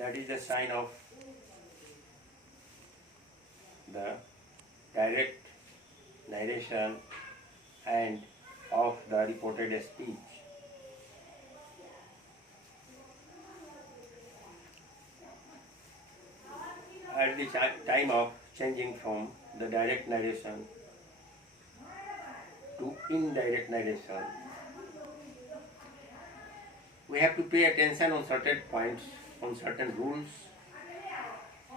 That is the sign of the direct narration and of the reported speech. At the time of changing from the direct narration to indirect narration, we have to pay attention on certain points, on certain rules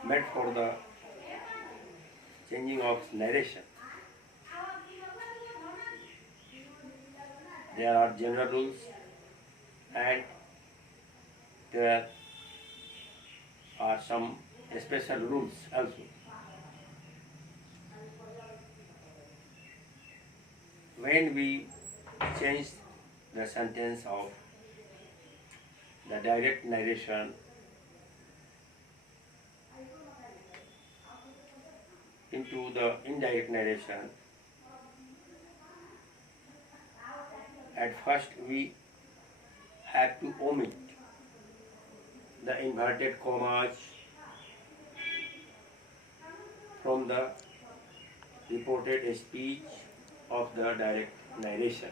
made for the changing of narration. There are general rules and there are some special rules also. When we change the sentence of the direct narration into the indirect narration, at first we have to omit the inverted commas from the reported speech of the direct narration.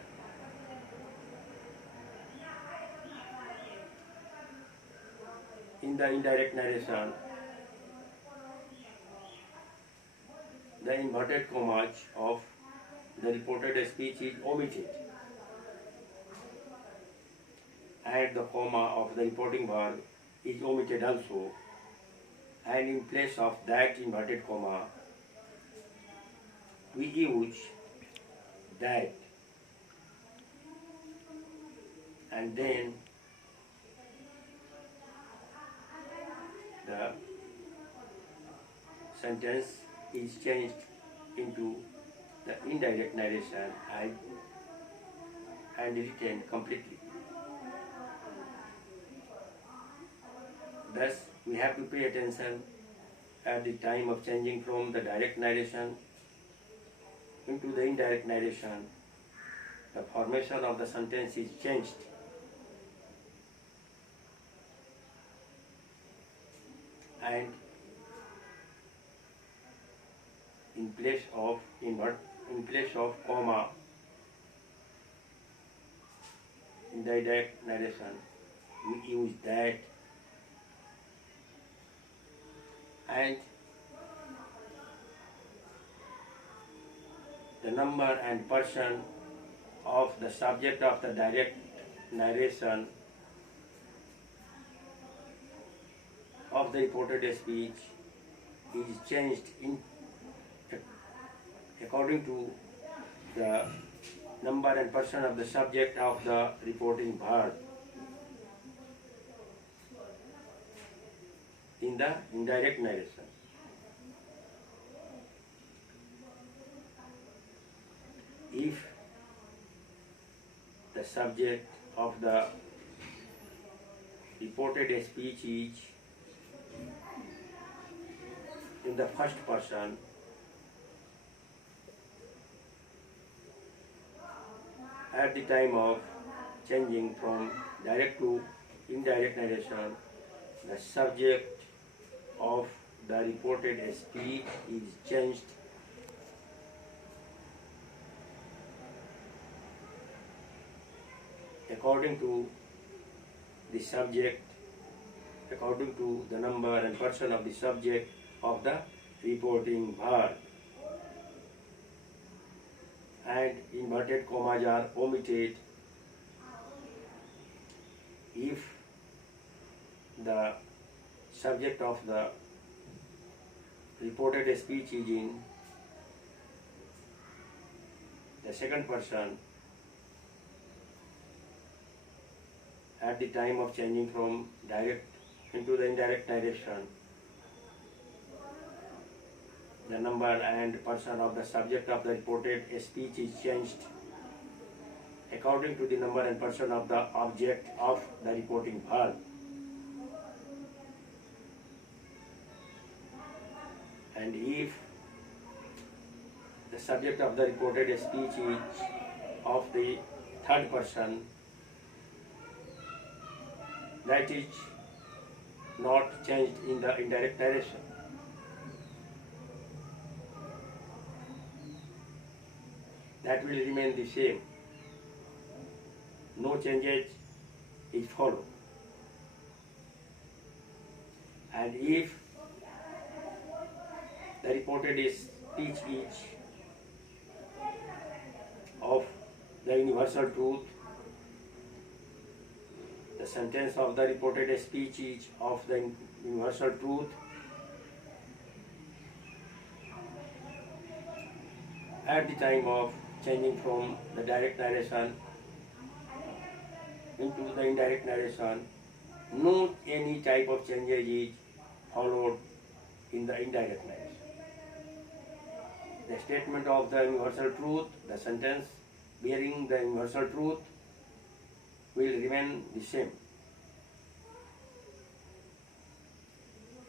In the indirect narration, the inverted commas of the reported speech is omitted, and the comma of the reporting verb is omitted also, and in place of that inverted comma we use that, and then the sentence is changed into the indirect narration and written completely. Thus, we have to pay attention at the time of changing from the direct narration into the indirect narration. The formation of the sentence is changed. And in place of comma in the direct narration, we use that, and the number and person of the subject of the direct narration of the reported speech is changed according to the number and person of the subject of the reporting verb in the indirect narration. If the subject of the reported speech is in the first person, at the time of changing from direct to indirect narration, the subject of the reported speech is changed according to the subject, according to the number and person of the subject of the reporting verb, and inverted commas are omitted if the subject of the reported speech is in the second person at the time of changing from direct into the indirect narration. The number and person of the subject of the reported speech is changed according to the number and person of the object of the reporting verb. And if the subject of the reported speech is of the third person, that is not changed in the indirect narration. That will remain the same. No changes is followed. And if the reported speech is of the universal truth, the sentence of the reported speech is of the universal truth, at the time of changing from the direct narration into the indirect narration, no any type of changes is followed in the indirect narration. The statement of the universal truth, the sentence bearing the universal truth will remain the same.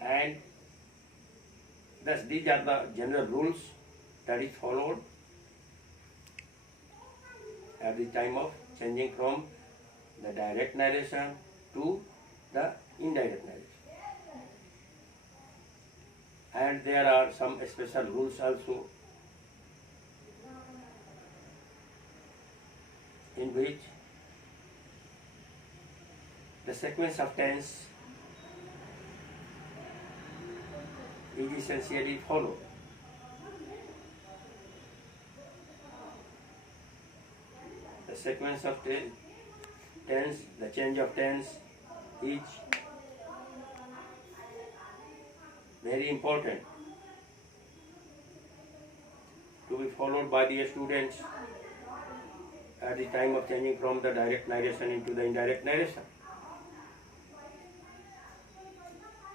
And thus these are the general rules that is followed at the time of changing from the direct narration to the indirect narration. And there are some special rules also, in which the sequence of tense is essentially followed. The sequence of tense, the change of tense is very important to be followed by the students at the time of changing from the direct narration into the indirect narration.